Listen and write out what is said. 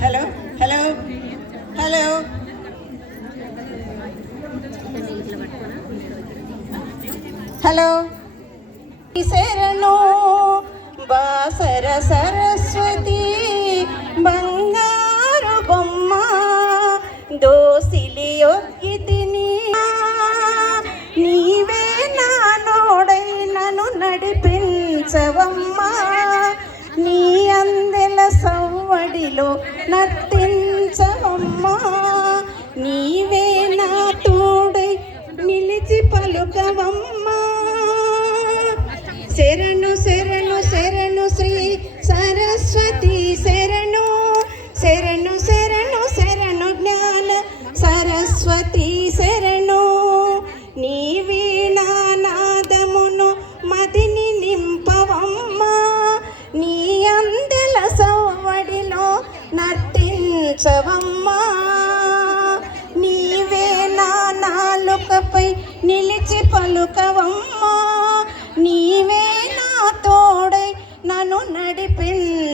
hello hello hello hello శరణు బాసర సరస్వతి బంగారు బొమ్మ దోసిలి యొగ్గితిని నీవే నానోడై నన్ను నడిపించవమ్మా నీ అందెల సవ్వడిలో నర్తించవమ్మా నీవే నా తోడై నిలిచి పలుకవమ్మా శరణు శరణు శరణు శ్రీ సరస్వతి శరణు శరణు శరణు శరణు జ్ఞాన సరస్వతి శరణు నీ వీణానాదమును మదిని నింపవమ్మా నీ అందెల సవ్వడిలో నర్తించవమ్మా నీవే నా నాలుకపై నిలిచి పలుకవమ్మా నీవే నా తోడై నన్ను నడిపిన్